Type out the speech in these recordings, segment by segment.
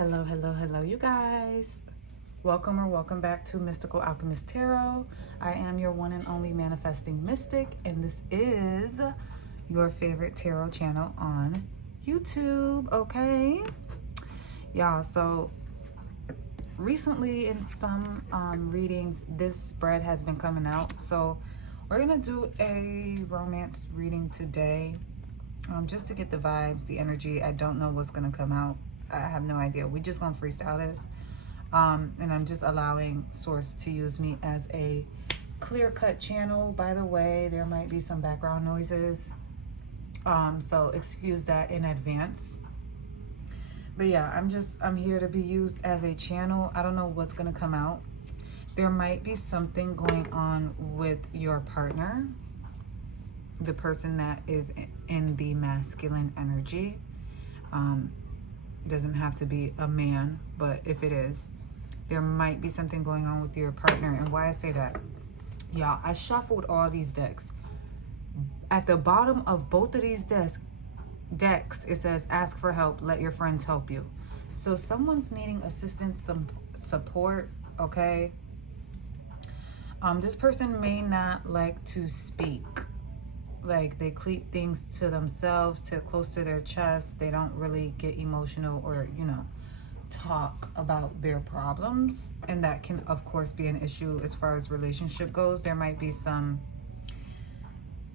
Hello, hello, hello, you guys. Welcome back to Mystical Alchemist Tarot. I am your one and only manifesting mystic, and this is your favorite tarot channel on YouTube, okay? Y'all, so recently in some readings, this spread has been coming out. So we're gonna do a romance reading today, just to get the vibes, the energy. I don't know what's gonna come out. I have no idea. We just gonna freestyle this. And I'm just allowing Source to use me as a clear-cut channel. By the way, there might be some background noises. So excuse that in advance. But yeah, I'm here to be used as a channel. I don't know what's gonna come out. There might be something going on with your partner, the person that is in the masculine energy. Doesn't have to be a man, but if it is, there might be something going on with your partner. And why I say that, y'all, I shuffled all these decks. At the bottom of both of these decks, it says ask for help, let your friends help you. So someone's needing assistance, some support, okay? This person may not like to speak. Like, they keep things to themselves, close to their chest. They don't really get emotional or, talk about their problems. And that can, of course, be an issue as far as relationship goes. There might be some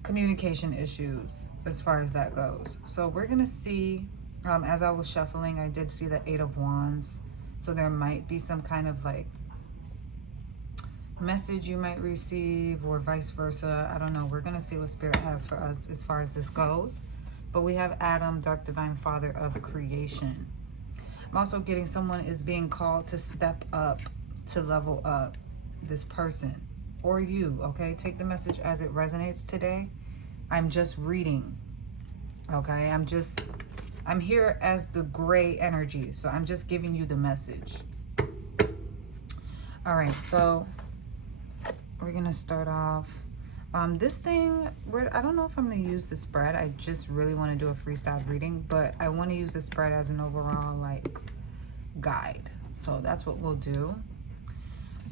communication issues as far as that goes. So we're going to see, as I was shuffling, I did see the 8 of Wands. So there might be some kind of like message you might receive, or vice versa. I don't know. We're gonna see what Spirit has for us as far as this goes. But we have Adam, Dark Divine Father of Creation. I'm also getting someone is being called to step up, to level up this person or you, okay? Take the message as it resonates today. I'm just reading, okay? I'm here as the gray energy, so I'm just giving you the message. All right, so we're gonna start off this thing. I don't know if I'm gonna use the spread. I just really want to do a freestyle reading, but I want to use the spread as an overall like guide, so that's what we'll do.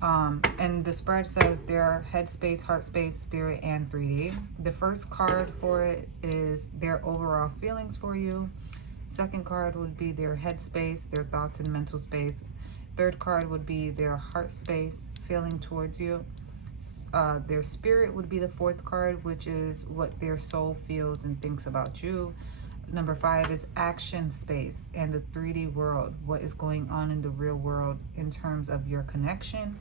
And the spread says their headspace, heart space, spirit, and 3D. The first card for it is their overall feelings for you. Second card would be their headspace, their thoughts and mental space. Third card would be their heart space, feeling towards you. Their spirit would be the fourth card, which is what their soul feels and thinks about you. Number 5 is action space and the 3D world, what is going on in the real world in terms of your connection.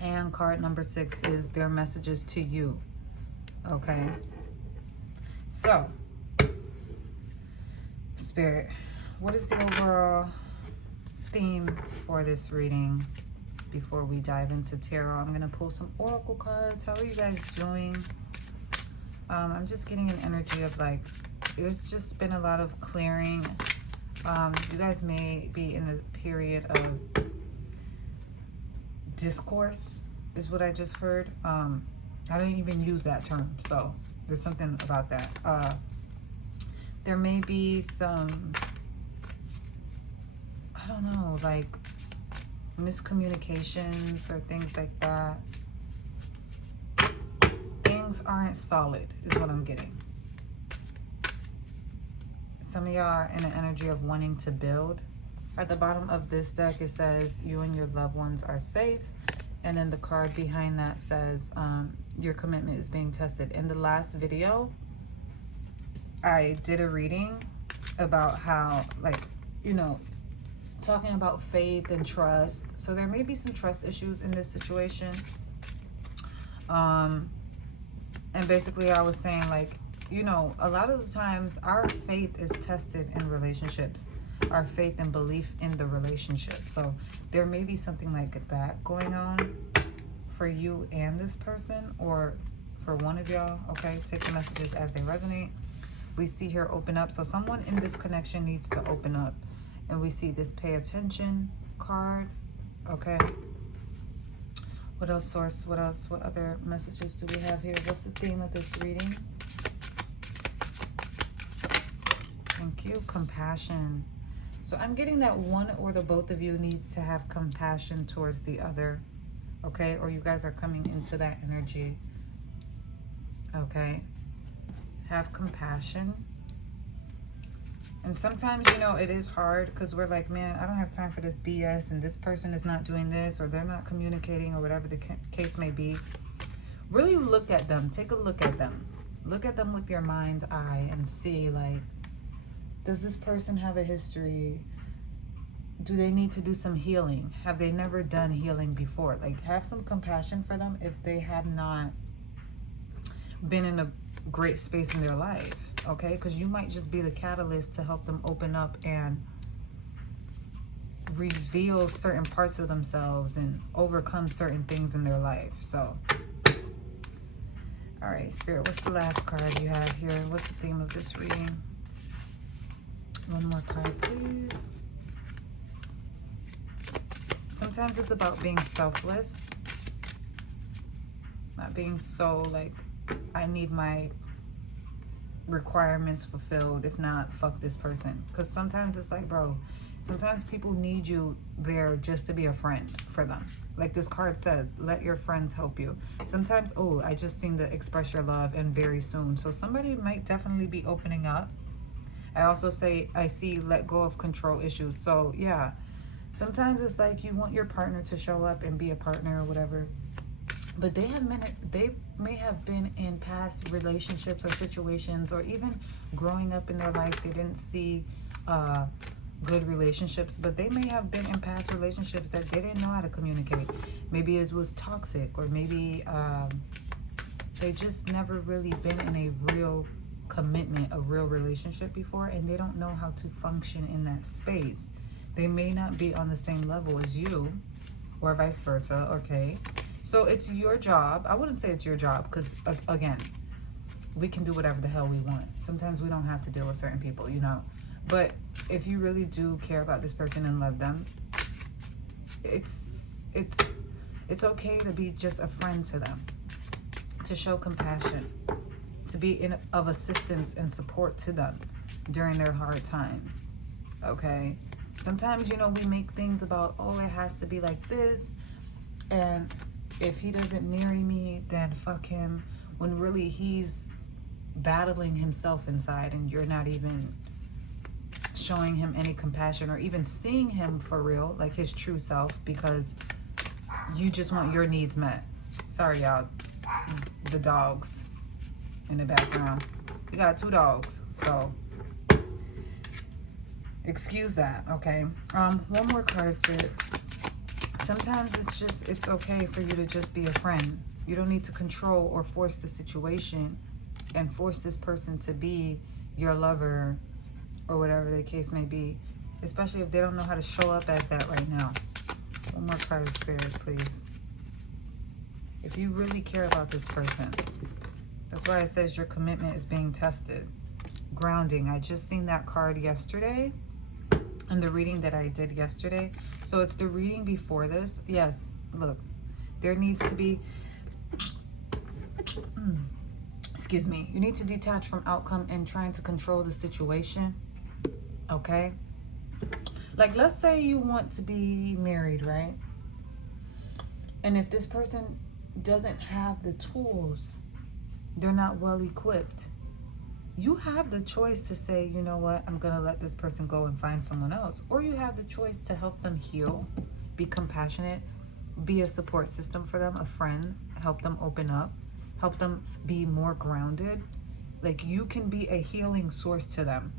And card number 6 is their messages to you. Okay, so Spirit, what is the overall theme for this reading? Before we dive into tarot, I'm gonna pull some oracle cards. How are you guys doing? I'm just getting an energy of like, there's just been a lot of clearing. You guys may be in the period of discourse, is what I just heard. I didn't even use that term, so there's something about that. There may be some, I don't know, like miscommunications or things like that. Things aren't solid is what I'm getting. Some of y'all are in an energy of wanting to build. At the bottom of this deck, it says you and your loved ones are safe. And then the card behind that says your commitment is being tested. In the last video, I did a reading about how, like, talking about faith and trust. So there may be some trust issues in this situation. And basically I was saying, like, a lot of the times our faith is tested in relationships, our faith and belief in the relationship. So there may be something like that going on for you and this person, or for one of y'all, okay? Take the messages as they resonate. We see here open up. So someone in this connection needs to open up. And we see this pay attention card, okay? What else, Source? What else? What other messages do we have here? What's the theme of this reading? Thank you. Compassion. So I'm getting that one or the both of you needs to have compassion towards the other, okay? Or you guys are coming into that energy, okay? Have compassion. And sometimes, you know, it is hard because we're like, man, I don't have time for this BS, and this person is not doing this, or they're not communicating, or whatever the case may be. Really look at them. Take a look at them. Look at them with your mind's eye and see, like, does this person have a history? Do they need to do some healing? Have they never done healing before? Like, have some compassion for them if they have not been in a great space in their life, okay? Because you might just be the catalyst to help them open up and reveal certain parts of themselves and overcome certain things in their life. So, all right, Spirit, what's the last card you have here? What's the theme of this reading? One more card, please. Sometimes it's about being selfless. Not being so like, I need my requirements fulfilled. If not, fuck this person. Because sometimes it's like, bro, sometimes people need you there just to be a friend for them. Like this card says, let your friends help you. Sometimes, oh, I just seen the express your love and very soon. So somebody might definitely be opening up. I also say, I see let go of control issues. So yeah, sometimes it's like you want your partner to show up and be a partner or whatever. But they may have been in past relationships or situations, or even growing up in their life, they didn't see good relationships, but they may have been in past relationships that they didn't know how to communicate. Maybe it was toxic, or maybe they just never really been in a real commitment, a real relationship before, and they don't know how to function in that space. They may not be on the same level as you, or vice versa, okay? So it's your job. I wouldn't say it's your job because, again, we can do whatever the hell we want. Sometimes we don't have to deal with certain people, you know. But if you really do care about this person and love them, it's okay to be just a friend to them, to show compassion, to be of assistance and support to them during their hard times, okay? Sometimes, you know, we make things about, oh, it has to be like this, and if he doesn't marry me, then fuck him, when really he's battling himself inside and you're not even showing him any compassion or even seeing him for real, like his true self, because you just want your needs met. Sorry, y'all, the dogs in the background. We got 2 dogs, so excuse that, okay? One more card, Spirit. Sometimes it's okay for you to just be a friend. You don't need to control or force the situation and force this person to be your lover or whatever the case may be, especially if they don't know how to show up as that right now. One more card, Spirit, please. If you really care about this person, that's why it says your commitment is being tested. Grounding. I just seen that card yesterday in the reading that I did yesterday. So it's the reading before this. Yes, look, there needs to be, excuse me, you need to detach from outcome and trying to control the situation, okay? Like, let's say you want to be married, right? And if this person doesn't have the tools, they're not well equipped, you have the choice to say, you know what, I'm gonna let this person go and find someone else. Or you have the choice to help them heal, be compassionate, be a support system for them, a friend, help them open up, help them be more grounded. Like, you can be a healing source to them,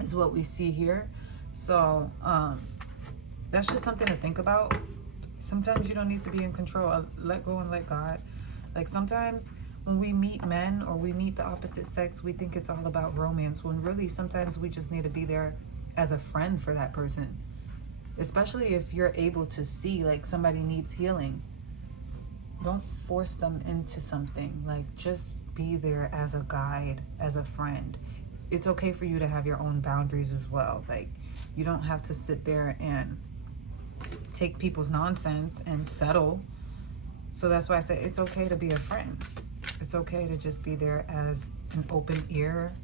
is what we see here. So that's just something to think about. Sometimes you don't need to be in control. Let go and let God. Like, sometimes when we meet men or we meet the opposite sex, we think it's all about romance, when really sometimes we just need to be there as a friend for that person. Especially if you're able to see, like, somebody needs healing. Don't force them into something. Like, just be there as a guide, as a friend. It's okay for you to have your own boundaries as well. Like, you don't have to sit there and take people's nonsense and settle. So that's why I say it's okay to be a friend. It's okay to just be there as an open ear,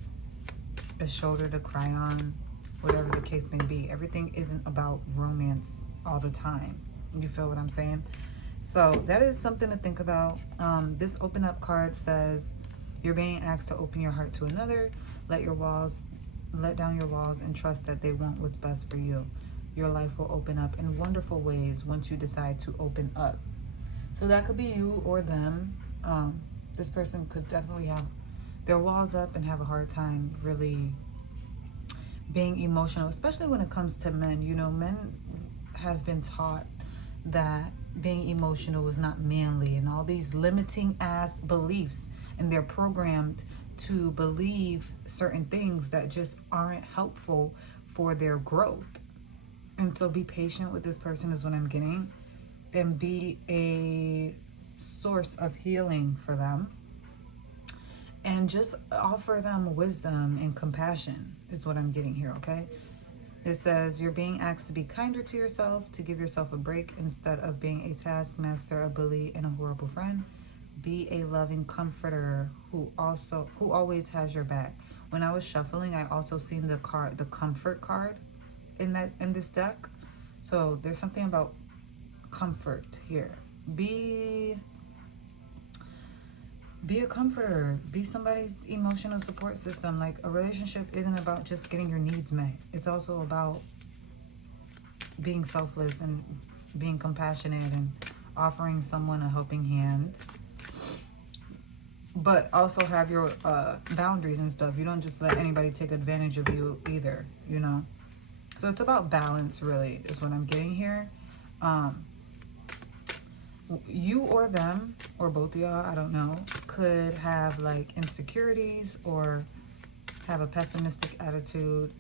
a shoulder to cry on, whatever the case may be. Everything isn't about romance all the time. You feel what I'm saying? So that is something to think about. This open up card says you're being asked to open your heart to another. Let down your walls and trust that they want what's best for you. Your life will open up in wonderful ways once you decide to open up. So that could be you or them. This person could definitely have their walls up and have a hard time really being emotional, especially when it comes to men. You know, men have been taught that being emotional is not manly and all these limiting ass beliefs, and they're programmed to believe certain things that just aren't helpful for their growth. And so be patient with this person is what I'm getting, and be a source of healing for them, and just offer them wisdom and compassion is what I'm getting here. Okay, it says you're being asked to be kinder to yourself, to give yourself a break instead of being a taskmaster, a bully, and a horrible friend. Be a loving comforter who always has your back. When I was shuffling, I also seen the comfort card in this deck. So there's something about comfort here. Be a comforter. Be somebody's emotional support system. Like, a relationship isn't about just getting your needs met. It's also about being selfless and being compassionate and offering someone a helping hand. But also have your boundaries and stuff. You don't just let anybody take advantage of you either, you know? So it's about balance, really, is what I'm getting here. You or them, or both of y'all, I don't know, could have like insecurities or have a pessimistic attitude,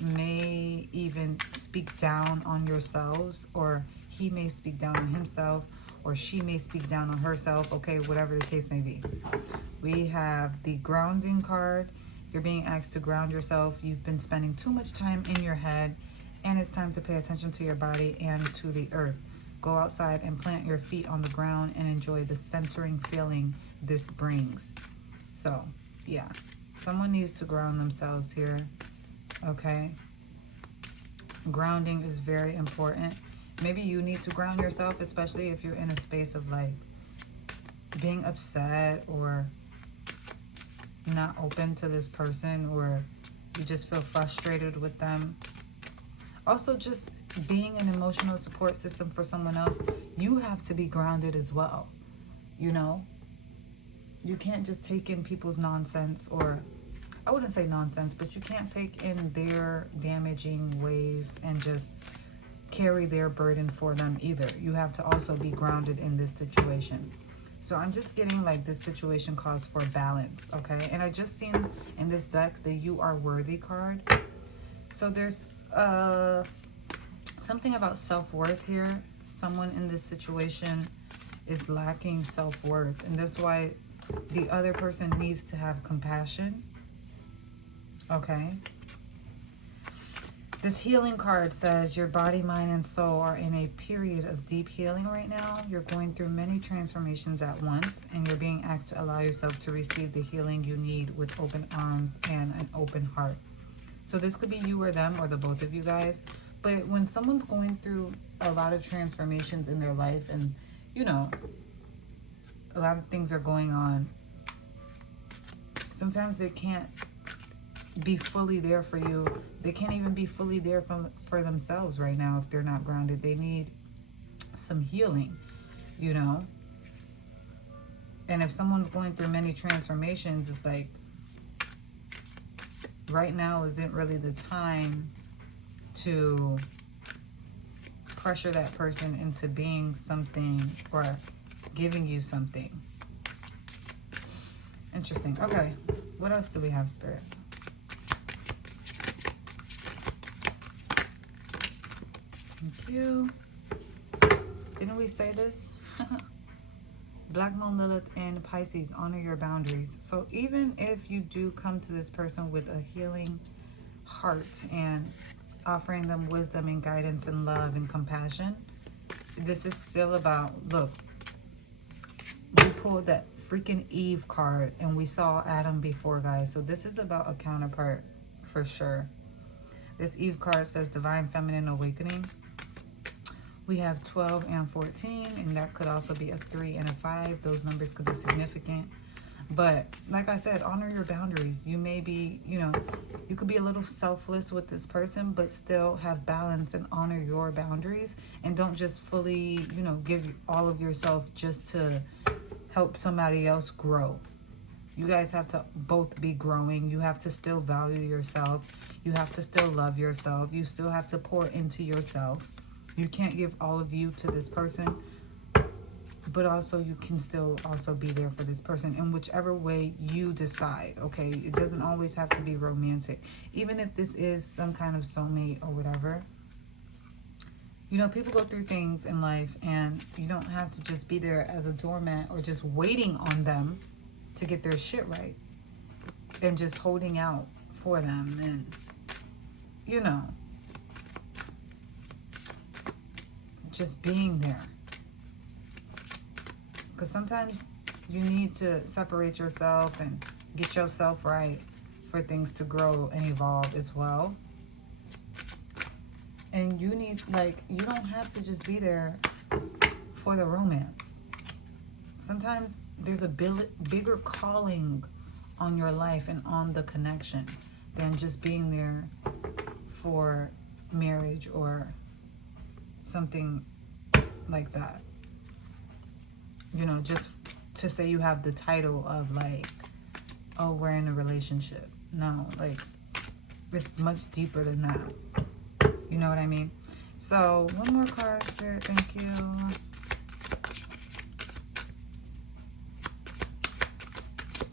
may even speak down on yourselves, or he may speak down on himself, or she may speak down on herself. Okay, whatever the case may be. We have the grounding card. You're being asked to ground yourself. You've been spending too much time in your head, and it's time to pay attention to your body and to the earth. Go outside and plant your feet on the ground and enjoy the centering feeling this brings. So, yeah, someone needs to ground themselves here, okay? Grounding is very important. Maybe you need to ground yourself, especially if you're in a space of like being upset or not open to this person, or you just feel frustrated with them. Also, just being an emotional support system for someone else, you have to be grounded as well. You know, you can't just take in people's nonsense, or I wouldn't say nonsense, but you can't take in their damaging ways and just carry their burden for them either. You have to also be grounded in this situation. So I'm just getting like this situation calls for balance, okay? And I just seen in this deck the You Are Worthy card. So there's something about self-worth here. Someone in this situation is lacking self-worth, and that's why the other person needs to have compassion, okay? This healing card says your body, mind, and soul are in a period of deep healing right now. You're going through many transformations at once, and you're being asked to allow yourself to receive the healing you need with open arms and an open heart. So this could be you or them, or the both of you guys. But when someone's going through a lot of transformations in their life, and, you know, a lot of things are going on, sometimes they can't be fully there for you. They can't even be fully there for themselves right now if they're not grounded. They need some healing, you know? And if someone's going through many transformations, it's like, right now isn't really the time to pressure that person into being something or giving you something. Interesting. Okay, what else do we have, Spirit? Thank you. Didn't we say this? Black Moon, Lilith, and Pisces, honor your boundaries. So even if you do come to this person with a healing heart and offering them wisdom and guidance and love and compassion, this is still about, look, we pulled that freaking Eve card and we saw Adam before, guys. So this is about a counterpart for sure. This Eve card says Divine Feminine Awakening. We have 12 and 14, and that could also be a 3 and a 5. Those numbers could be significant. But like I said, honor your boundaries. You may be, you know, you could be a little selfless with this person, but still have balance and honor your boundaries. And don't just fully, you know, give all of yourself just to help somebody else grow. You guys have to both be growing. You have to still value yourself. You have to still love yourself. You still have to pour into yourself. You can't give all of you to this person, but also you can still also be there for this person in whichever way you decide, okay? It doesn't always have to be romantic. Even if this is some kind of soulmate or whatever. You know, people go through things in life, and you don't have to just be there as a doormat or just waiting on them to get their shit right. And just holding out for them and, you know, just being there. Because sometimes you need to separate yourself and get yourself right for things to grow and evolve as well. And you need, like, you don't have to just be there for the romance. Sometimes there's a bigger calling on your life and on the connection than just being there for marriage or something like that. You know, just to say you have the title of, like, oh, we're in a relationship. No, like, it's much deeper than that. You know what I mean? So, one more card, Spirit. Thank you.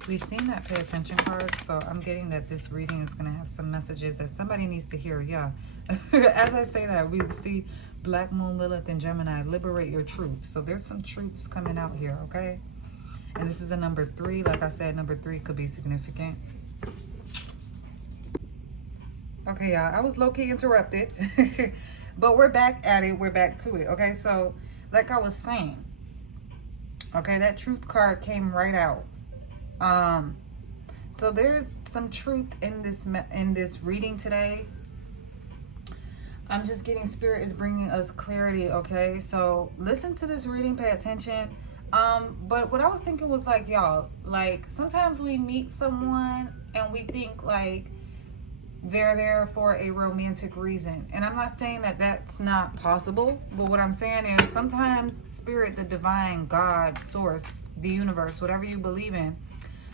We've seen that pay attention card, so I'm getting that this reading is going to have some messages that somebody needs to hear. Yeah. As I say that, we see Black Moon, Lilith, and Gemini. Liberate your truth. So there's some truths coming out here, okay? And this is a number 3. Like I said, number 3 could be significant. Okay, y'all. I was low-key interrupted. But we're back at it. We're back to it, okay? So, like I was saying, okay, that truth card came right out. So there's some truth in this reading today. I'm just getting, Spirit is bringing us clarity, okay? So listen to this reading, pay attention. But what I was thinking was, like, y'all, like, sometimes we meet someone and we think like they're there for a romantic reason. And I'm not saying that that's not possible, but what I'm saying is sometimes Spirit, the divine, God, source, the universe, whatever you believe in,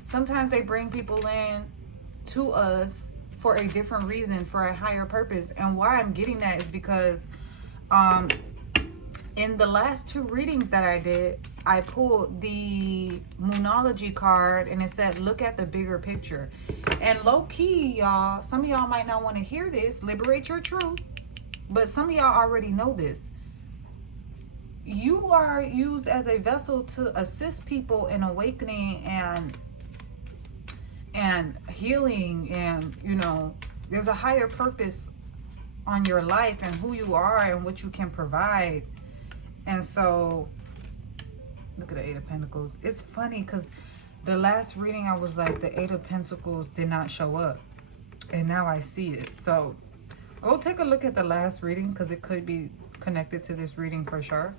sometimes they bring people in to us for a different reason, for a higher purpose. And why I'm getting that is because in the last 2 readings that I did, I pulled the Moonology card, and it said, look at the bigger picture. And low-key, y'all, some of y'all might not want to hear this, liberate your truth, but some of y'all already know this. You are used as a vessel to assist people in awakening and healing, and, you know, there's a higher purpose on your life and who you are and what you can provide. And so look at the 8 of Pentacles. It's funny because the last reading I was like, the 8 of Pentacles did not show up, and now I see it. So go take a look at the last reading because it could be connected to this reading for sure.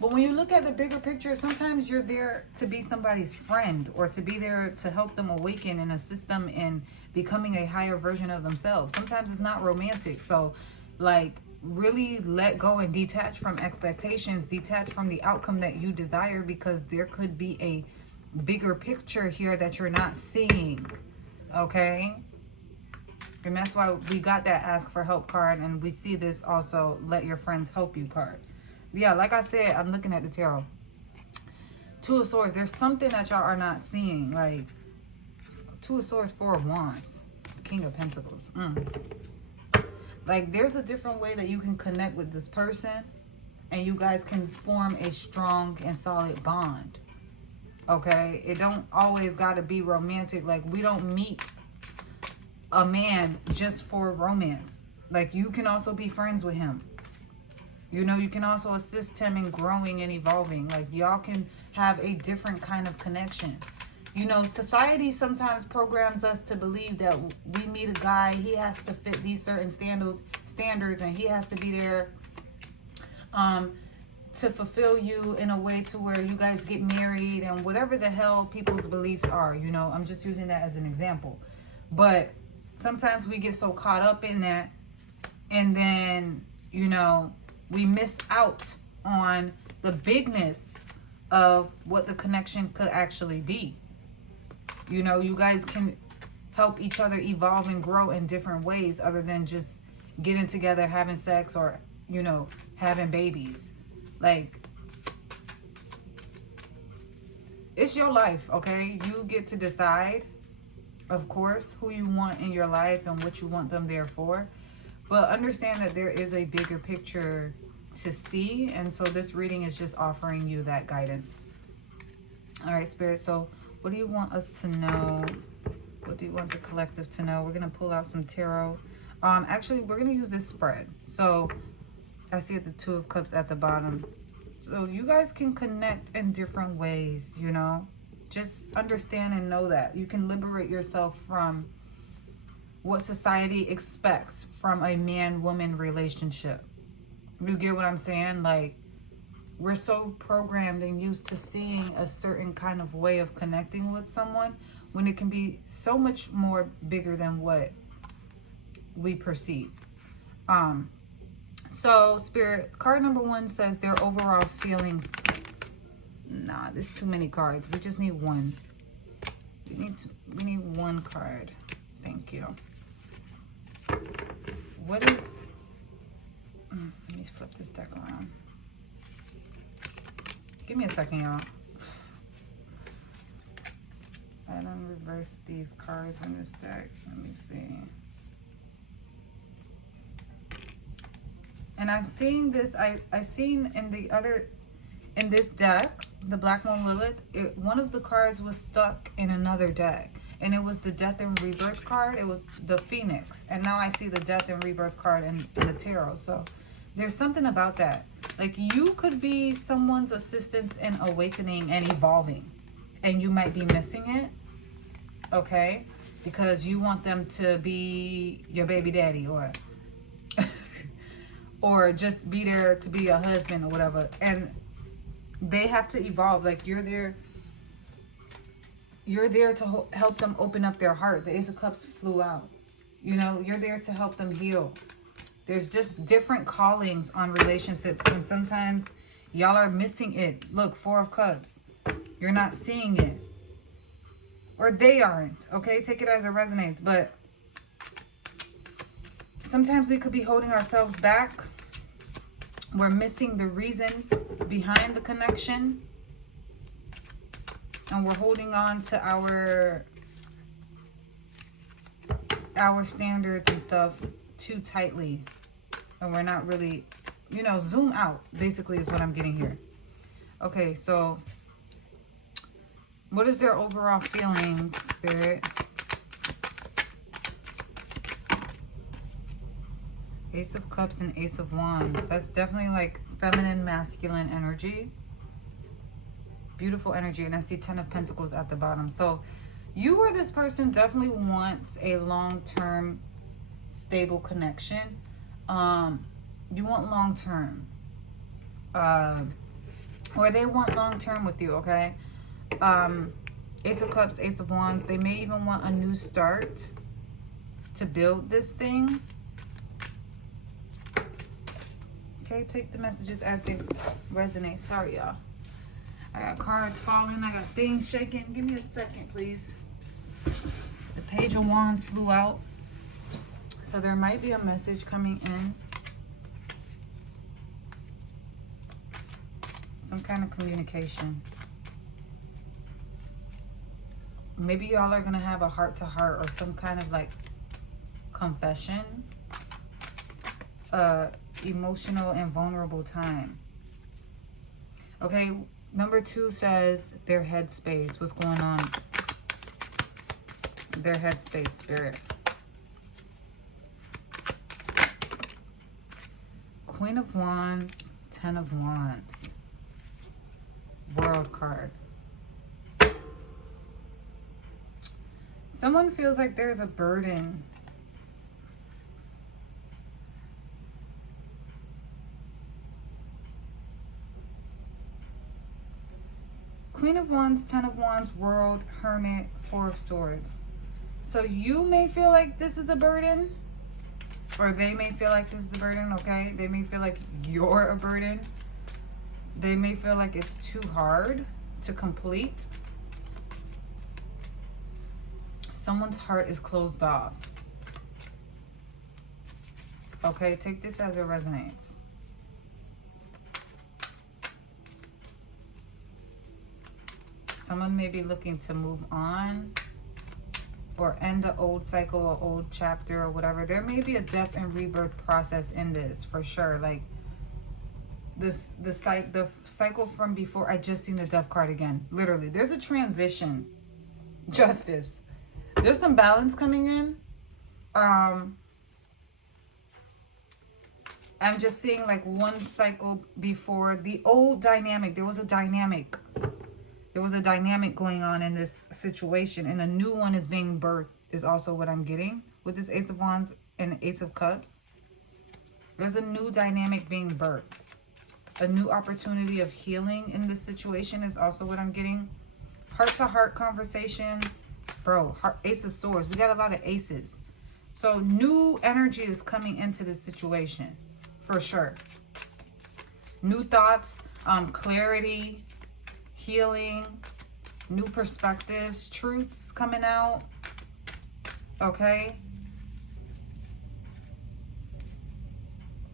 But when you look at the bigger picture, sometimes you're there to be somebody's friend, or to be there to help them awaken and assist them in becoming a higher version of themselves. Sometimes it's not romantic. So, like, really let go and detach from expectations, detach from the outcome that you desire, because there could be a bigger picture here that you're not seeing, okay? And that's why we got that ask for help card, and we see this also let your friends help you card. Yeah, like I said, I'm looking at the tarot. 2 of Swords. There's something that y'all are not seeing. Like, 2 of Swords, 4 of Wands, King of Pentacles. Like, there's a different way that you can connect with this person, and you guys can form a strong and solid bond. Okay? It don't always got to be romantic. Like, we don't meet a man just for romance. Like, you can also be friends with him. You know, you can also assist him in growing and evolving. Like, y'all can have a different kind of connection. You know, society sometimes programs us to believe that we meet a guy, he has to fit these certain standards, and he has to be there to fulfill you in a way to where you guys get married and whatever the hell people's beliefs are. You know, I'm just using that as an example. But sometimes we get so caught up in that, and then, you know, we miss out on the bigness of what the connection could actually be. You know, you guys can help each other evolve and grow in different ways other than just getting together, having sex, or, you know, having babies. Like, it's your life, okay? You get to decide, of course, who you want in your life and what you want them there for. But understand that there is a bigger picture to see. And so this reading is just offering you that guidance. All right, Spirit. So what do you want us to know? What do you want the collective to know? We're going to pull out some tarot. Actually, we're going to use this spread. So I see the Two of Cups at the bottom. So you guys can connect in different ways, you know. Just understand and know that. You can liberate yourself from what society expects from a man-woman relationship. You get what I'm saying? Like, we're so programmed and used to seeing a certain kind of way of connecting with someone when it can be so much more bigger than what we perceive. So, Spirit, card number 1 says their overall feelings. Nah, there's too many cards. We just need one. We need one card. Thank you. What is... let me flip this deck around. Give me a second, y'all. I don't reverse these cards in this deck. Let me see. And I'm seeing this, I seen in this deck, the Black Moon Lilith, one of the cards was stuck in another deck. And it was the Death and Rebirth card. It was the Phoenix. And now I see the Death and Rebirth card in the tarot. So there's something about that. Like, you could be someone's assistance in awakening and evolving. And you might be missing it. Okay? Because you want them to be your baby daddy, or or just be there to be a husband or whatever. And they have to evolve. Like, you're there to help them open up their heart. The Ace of Cups flew out. You know, you're there to help them heal. There's just different callings on relationships. And sometimes y'all are missing it. Look, Four of Cups. You're not seeing it. Or they aren't. Okay? Take it as it resonates. But sometimes we could be holding ourselves back. We're missing the reason behind the connection. And we're holding on to our standards and stuff too tightly. And we're not really, you know, zoom out, basically, is what I'm getting here. Okay, so what is their overall feelings, Spirit? Ace of Cups and Ace of Wands. That's definitely like feminine, masculine energy. Beautiful energy. And I see 10 of Pentacles at the bottom. So you or this person definitely wants a long-term stable connection. You want long-term. Or they want long-term with you, okay? Ace of Cups, Ace of Wands. They may even want a new start to build this thing. Okay, take the messages as they resonate. Sorry, y'all. I got cards falling. I got things shaking. Give me a second, please. The Page of Wands flew out. So there might be a message coming in. Some kind of communication. Maybe y'all are going to have a heart-to-heart or some kind of like confession. Emotional and vulnerable time. Okay, number 2 says their headspace. What's going on? Their headspace, Spirit. Queen of Wands, 10 of Wands. World card. Someone feels like there's a burden. Queen of Wands, Ten of Wands, World, Hermit, Four of Swords. So you may feel like this is a burden, or they may feel like this is a burden, okay? They may feel like you're a burden. They may feel like it's too hard to complete. Someone's heart is closed off. Okay, take this as it resonates. Someone may be looking to move on or end the old cycle or old chapter or whatever. There may be a death and rebirth process in this for sure. Like the cycle from before. I just seen the Death card again. Literally, there's a transition. Justice. There's some balance coming in. I'm just seeing like one cycle before the old dynamic. There was a dynamic. There was a dynamic going on in this situation, and a new one is being birthed is also what I'm getting with this Ace of Wands and Ace of Cups. There's a new dynamic being birthed. A new opportunity of healing in this situation is also what I'm getting. Heart-to-heart conversations. Bro, Ace of Swords. We got a lot of aces. So new energy is coming into this situation for sure. New thoughts, clarity, healing, new perspectives, truths coming out. Okay.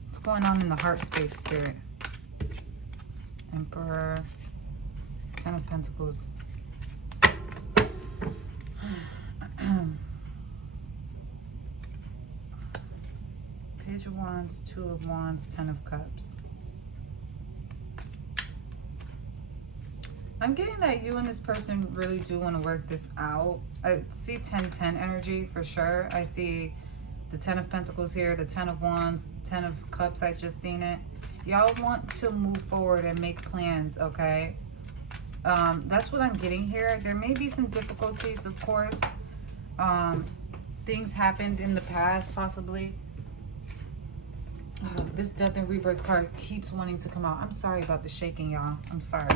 What's going on in the heart space, Spirit? Emperor, Ten of Pentacles. Page of Wands, Two of Wands, Ten of Cups. I'm getting that you and this person really do want to work this out. I see 10-10 energy for sure. I see the Ten of Pentacles here, the Ten of Wands, Ten of Cups. I just seen it. Y'all want to move forward and make plans, okay? That's what I'm getting here. There may be some difficulties, of course. Things happened in the past, possibly. This Death and Rebirth card keeps wanting to come out. I'm sorry about the shaking, y'all. I'm sorry.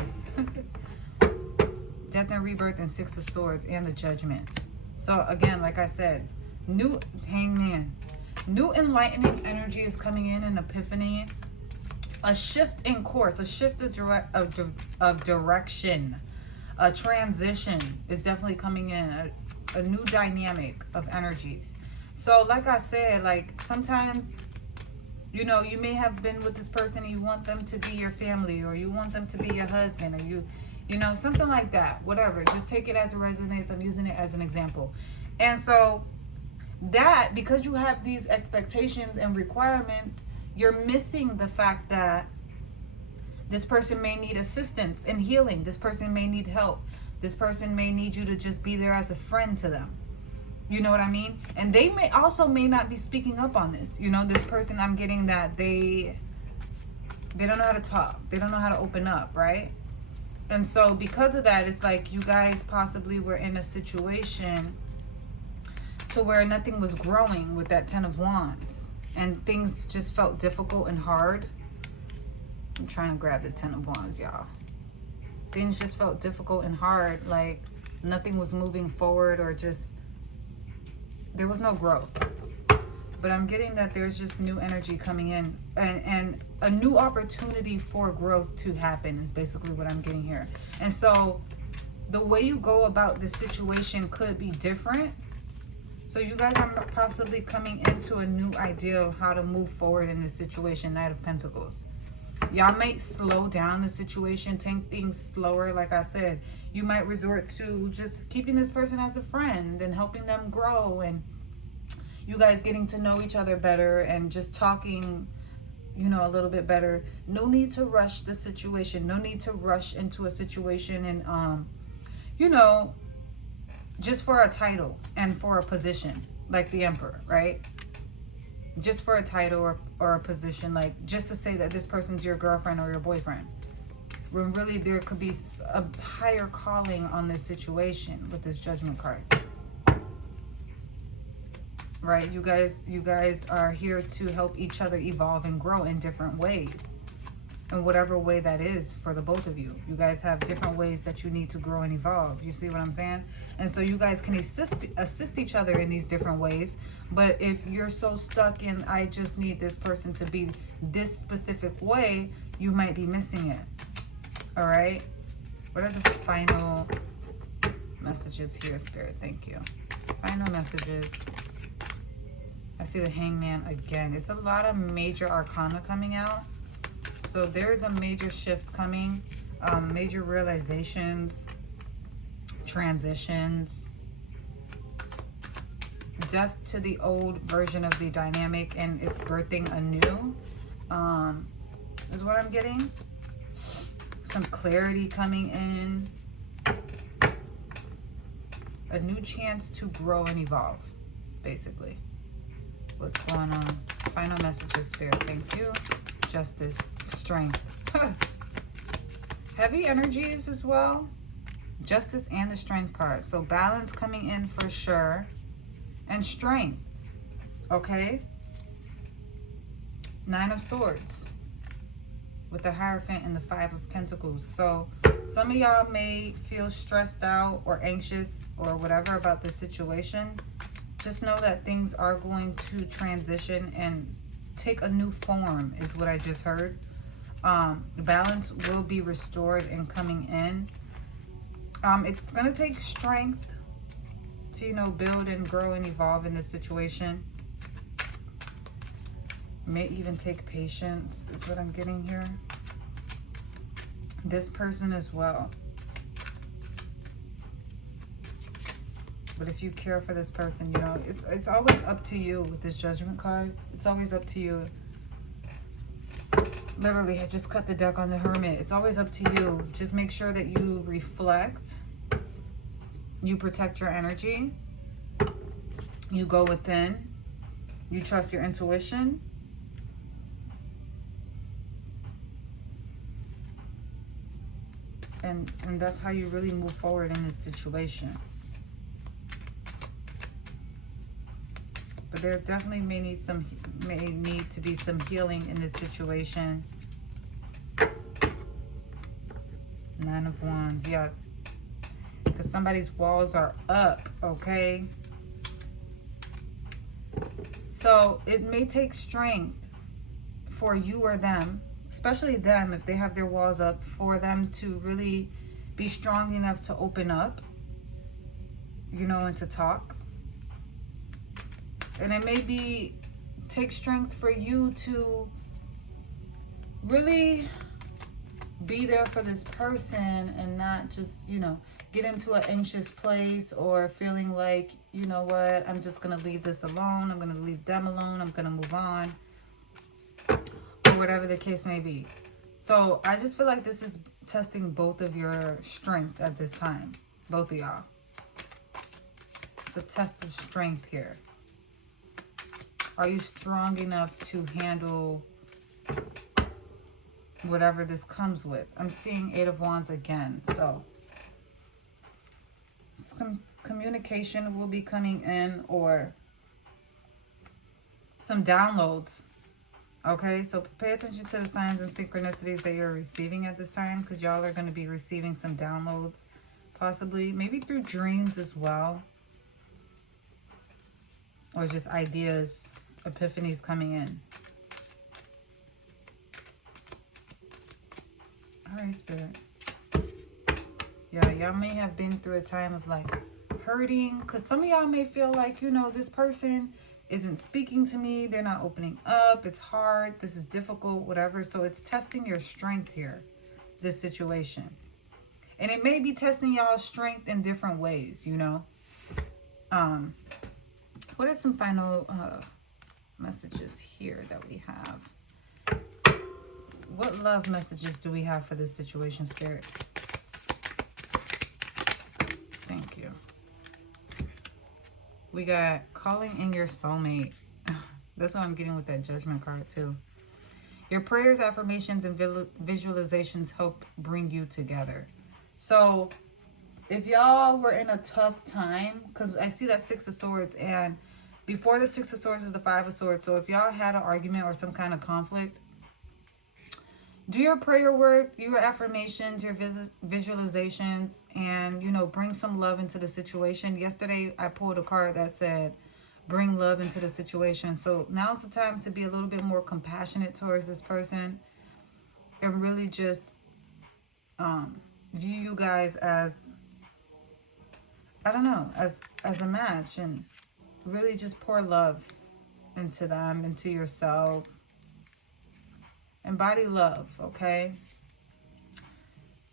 Death and Rebirth and Six of Swords and the Judgment. So again, like I said, new Hangman. New enlightening energy is coming in, an epiphany. A shift in course, a shift of direction. A transition is definitely coming in. A new dynamic of energies. So like I said, like sometimes, you know, you may have been with this person and you want them to be your family, or you want them to be your husband, or you know, something like that. Whatever. Just take it as it resonates. I'm using it as an example. And so that, because you have these expectations and requirements, you're missing the fact that this person may need assistance in healing. This person may need help. This person may need you to just be there as a friend to them. You know what I mean? And they may not be speaking up on this. You know, this person, I'm getting that they don't know how to talk. They don't know how to open up, right? And so because of that, it's like you guys possibly were in a situation to where nothing was growing with that Ten of Wands. And things just felt difficult and hard. I'm trying to grab the Ten of Wands, y'all. Things just felt difficult and hard. Like nothing was moving forward, or just there was no growth. But I'm getting that there's just new energy coming in, and a new opportunity for growth to happen is basically what I'm getting here. And so the way you go about this situation could be different. So you guys are possibly coming into a new idea of how to move forward in this situation. Knight of Pentacles. Y'all might slow down the situation, take things slower. Like I said, you might resort to just keeping this person as a friend and helping them grow, and you guys getting to know each other better and just talking, you know, a little bit better. No need to rush the situation. No need to rush into a situation and, you know, just for a title and for a position, like the Emperor, right? Just for a title or a position, like just to say that this person's your girlfriend or your boyfriend. When really there could be a higher calling on this situation with this Judgment card. right? You guys are here to help each other evolve and grow in different ways. In whatever way that is for the both of you. You guys have different ways that you need to grow and evolve. You see what I'm saying? And so you guys can assist each other in these different ways. But if you're so stuck in, I just need this person to be this specific way, you might be missing it. All right? What are the final messages here, Spirit? Thank you. Final messages. I see the Hangman again. It's a lot of major arcana coming out. So there's a major shift coming, major realizations, transitions, death to the old version of the dynamic, and it's birthing anew, is what I'm getting. Some clarity coming in, a new chance to grow and evolve, basically. What's going on? Final messages, Spirit. Thank you. Justice, strength. Heavy energies as well. Justice and the strength card. So balance coming in for sure. And strength. Okay. 9 of Swords. With the Hierophant and the 5 of Pentacles. So some of y'all may feel stressed out or anxious or whatever about the situation. Just know that things are going to transition and take a new form, is what I just heard. Balance will be restored and coming in. It's going to take strength to, you know, build and grow and evolve in this situation. May even take patience, is what I'm getting here. This person as well. But if you care for this person, you know, it's always up to you with this Judgment card. It's always up to you. Literally, I just cut the deck on the Hermit. It's always up to you. Just make sure that you reflect. You protect your energy. You go within. You trust your intuition. And that's how you really move forward in this situation. But there definitely may need to be some healing in this situation. 9 of Wands, yeah. Because somebody's walls are up, okay? So it may take strength for you or them, especially them if they have their walls up, for them to really be strong enough to open up, you know, and to talk. And it may take strength for you to really be there for this person and not just, you know, get into an anxious place or feeling like, you know what, I'm just going to leave this alone. I'm going to leave them alone. I'm going to move on. Or whatever the case may be. So I just feel like this is testing both of your strength at this time. Both of y'all. It's a test of strength here. Are you strong enough to handle whatever this comes with? I'm seeing 8 of Wands again. So some communication will be coming in, or some downloads. Okay, so pay attention to the signs and synchronicities that you're receiving at this time, because y'all are going to be receiving some downloads, possibly, maybe through dreams as well, or just ideas, epiphanies coming in. All right, Spirit. Yeah, y'all may have been through a time of like hurting, because some of y'all may feel like, you know, this person isn't speaking to me, they're not opening up, it's hard, this is difficult, whatever. So it's testing your strength here, this situation. And it may be testing y'all's strength in different ways, you know. What are some final messages here that we have? What love messages do we have for this situation, Spirit? Thank you. We got calling in your soulmate. That's what I'm getting with that Judgment card too. Your prayers, affirmations, and visualizations help bring you together. So if y'all were in a tough time, because I see that 6 of Swords, and Before the Six of Swords is the Five of Swords. So if y'all had an argument or some kind of conflict, do your prayer work, your affirmations, your visualizations, and, you know, bring some love into the situation. Yesterday, I pulled a card that said, bring love into the situation. So now's the time to be a little bit more compassionate towards this person and really just view you guys as, I don't know, as a match, and really just pour love into them, into yourself. Embody love, okay?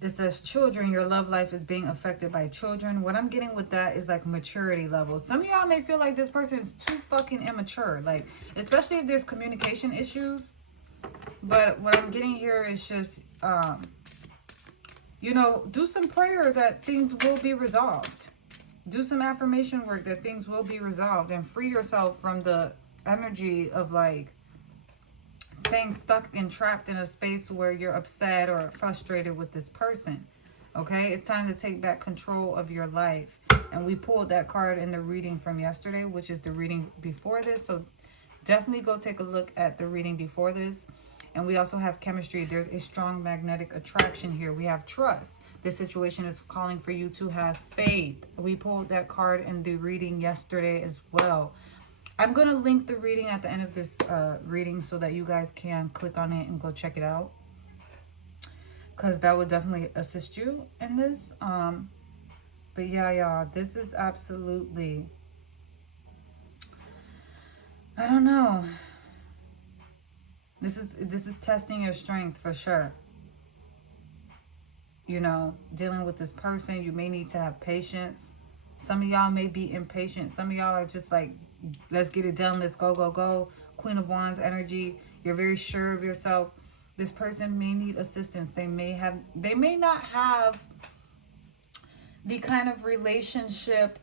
It says children, your love life is being affected by children. What I'm getting with that is like maturity levels. Some of y'all may feel like this person is too fucking immature, like, especially if there's communication issues. But what I'm getting here is just, you know, do some prayer that things will be resolved. Do some affirmation work that things will be resolved, and free yourself from the energy of like staying stuck and trapped in a space where you're upset or frustrated with this person. Okay, it's time to take back control of your life. And we pulled that card in the reading from yesterday, which is the reading before this. So definitely go take a look at the reading before this. And we also have chemistry. There's a strong magnetic attraction here. We have trust. This situation is calling for you to have faith. We pulled that card in the reading yesterday as well. I'm going to link the reading at the end of this reading so that you guys can click on it and go check it out, because that would definitely assist you in this. But yeah, y'all, this is absolutely, I don't know. This is testing your strength for sure. You know, dealing with this person, you may need to have patience. Some of y'all may be impatient. Some of y'all are just like, let's get it done. Let's go, go, go. Queen of Wands energy. You're very sure of yourself. This person may need assistance. They may not have the kind of relationship,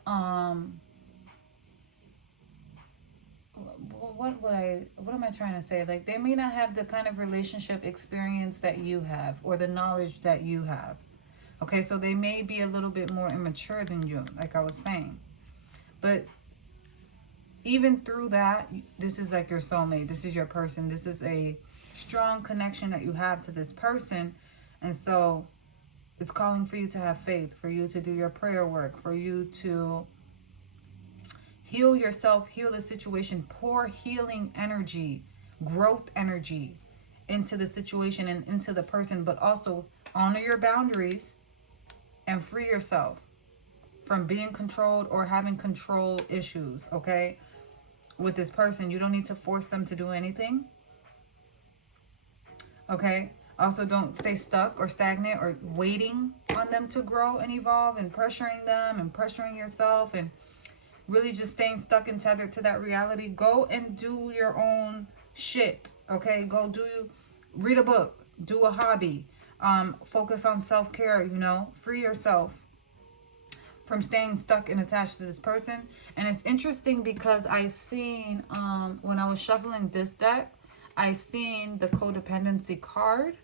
what am I trying to say? Like, they may not have the kind of relationship experience that you have, or the knowledge that you have. Okay, so they may be a little bit more immature than you, like I was saying. But even through that, this is like your soulmate. This is your person. This is a strong connection that you have to this person. And so it's calling for you to have faith, for you to do your prayer work, for you to heal yourself, heal the situation, pour healing energy, growth energy into the situation and into the person, but also honor your boundaries and free yourself from being controlled or having control issues, okay? With this person, you don't need to force them to do anything, okay? Also, don't stay stuck or stagnant or waiting on them to grow and evolve, and pressuring them and pressuring yourself and really just staying stuck and tethered to that reality. Go and do your own shit, okay? Read a book, do a hobby, focus on self-care, you know, free yourself from staying stuck and attached to this person. And it's interesting because I seen, when I was shuffling this deck, I seen the codependency card.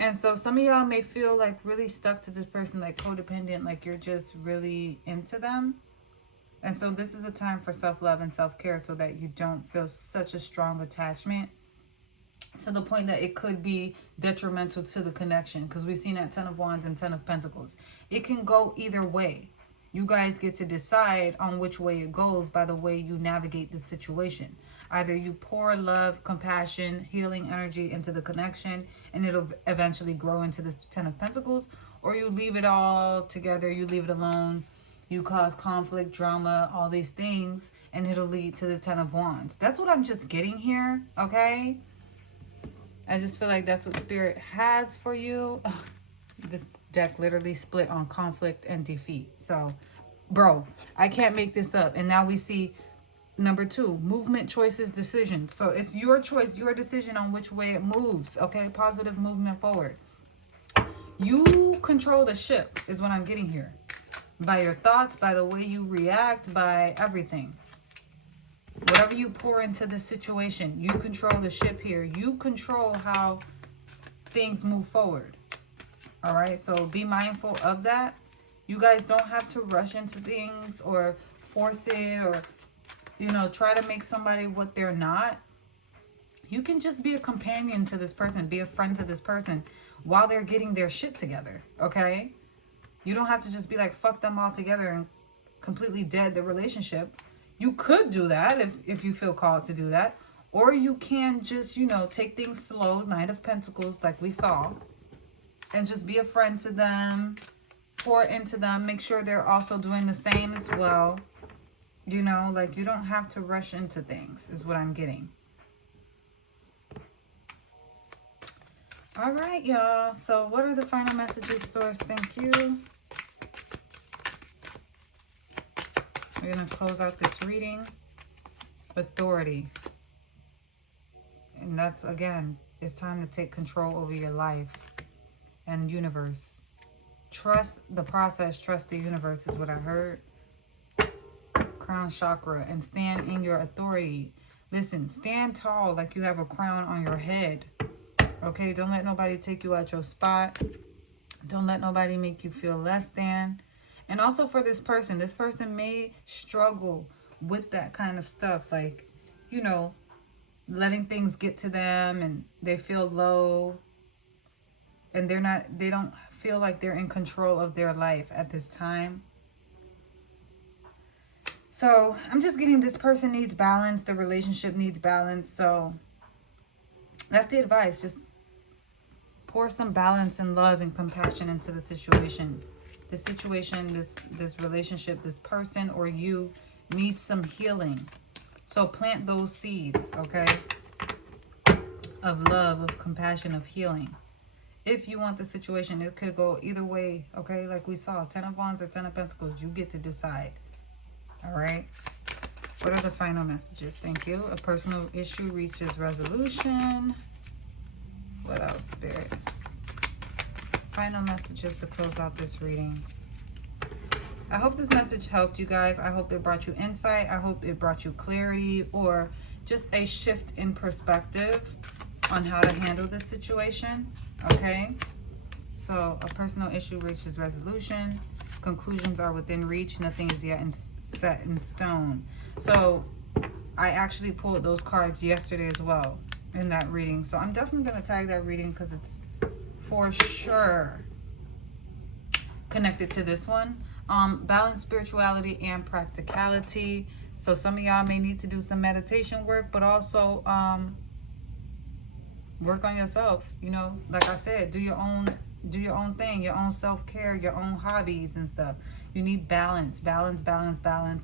And so some of y'all may feel like really stuck to this person, like codependent, like you're just really into them. And so this is a time for self-love and self-care, so that you don't feel such a strong attachment to the point that it could be detrimental to the connection. Because we've seen that 10 of Wands and 10 of Pentacles. It can go either way. You guys get to decide on which way it goes by the way you navigate the situation. Either you pour love, compassion, healing energy into the connection, and it'll eventually grow into the 10 of Pentacles, or you leave it all together, you leave it alone, you cause conflict, drama, all these things, and it'll lead to the 10 of Wands. That's what I'm just getting here, okay? I just feel like that's what Spirit has for you. This deck literally split on conflict and defeat. So, bro, I can't make this up. And now we see number 2, movement, choices, decisions. So it's your choice, your decision on which way it moves, okay? Positive movement forward. You control the ship is what I'm getting here. By your thoughts, by the way you react, by everything. Whatever you pour into the situation, you control the ship here. You control how things move forward. All right, so be mindful of that. You guys don't have to rush into things or force it or you know, try to make somebody what they're not. You can just be a companion to this person, be a friend to this person while they're getting their shit together, okay? You don't have to just be like, fuck them all together and completely dead the relationship. You could do that if you feel called to do that. Or you can just, you know, take things slow, Knight of Pentacles, like we saw, and just be a friend to them, pour into them, make sure they're also doing the same as well. You know, like you don't have to rush into things, is what I'm getting. All right, y'all. So what are the final messages, Source? Thank you. We're going to close out this reading. Authority. And that's, again, it's time to take control over your life and universe. Trust the process. Trust the universe is what I heard. Crown chakra. And stand in your authority. Listen, stand tall like you have a crown on your head. Okay? Don't let nobody take you out your spot. Don't let nobody make you feel less than. And also for this person may struggle with that kind of stuff. Like, you know, letting things get to them and they feel low. And they don't feel like they're in control of their life at this time. So I'm just getting this person needs balance. The relationship needs balance. So that's the advice. Just pour some balance and love and compassion into the situation. The situation, this relationship, this person or you needs some healing. So plant those seeds, okay? Of love, of compassion, of healing. If you want the situation, it could go either way, okay? Like we saw, 10 of Wands or 10 of Pentacles. You get to decide, all right? What are the final messages? Thank you. A personal issue reaches resolution. What else, Spirit? Final messages to close out this reading. I hope this message helped you guys. I hope it brought you insight. I hope it brought you clarity or just a shift in perspective on how to handle this situation, okay? So a personal issue reaches resolution. Conclusions are within reach. Nothing is yet set in stone. So I actually pulled those cards yesterday as well in that reading. So I'm definitely going to tag that reading because it's for sure connected to this one. Balance spirituality and practicality. So some of y'all may need to do some meditation work, but also work on yourself. You know, like I said, do your own thing, your own self-care, your own hobbies and stuff. You need balance. Balance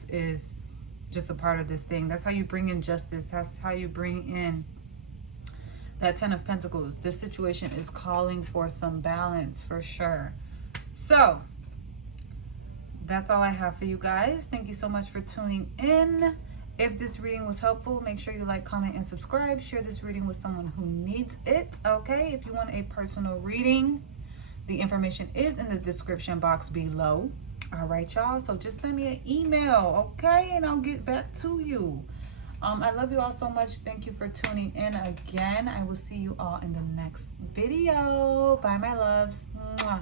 is just a part of this thing. That's how you bring in justice. That's how you bring in that 10 of Pentacles. This situation is calling for some balance for sure. So that's all I have for you guys. Thank you so much for tuning in. If this reading was helpful, make sure you like, comment, and subscribe. Share this reading with someone who needs it, okay? If you want a personal reading, the information is in the description box below. All right, y'all. So just send me an email, okay? And I'll get back to you. I love you all so much. Thank you for tuning in again. I will see you all in the next video. Bye, my loves. Mwah.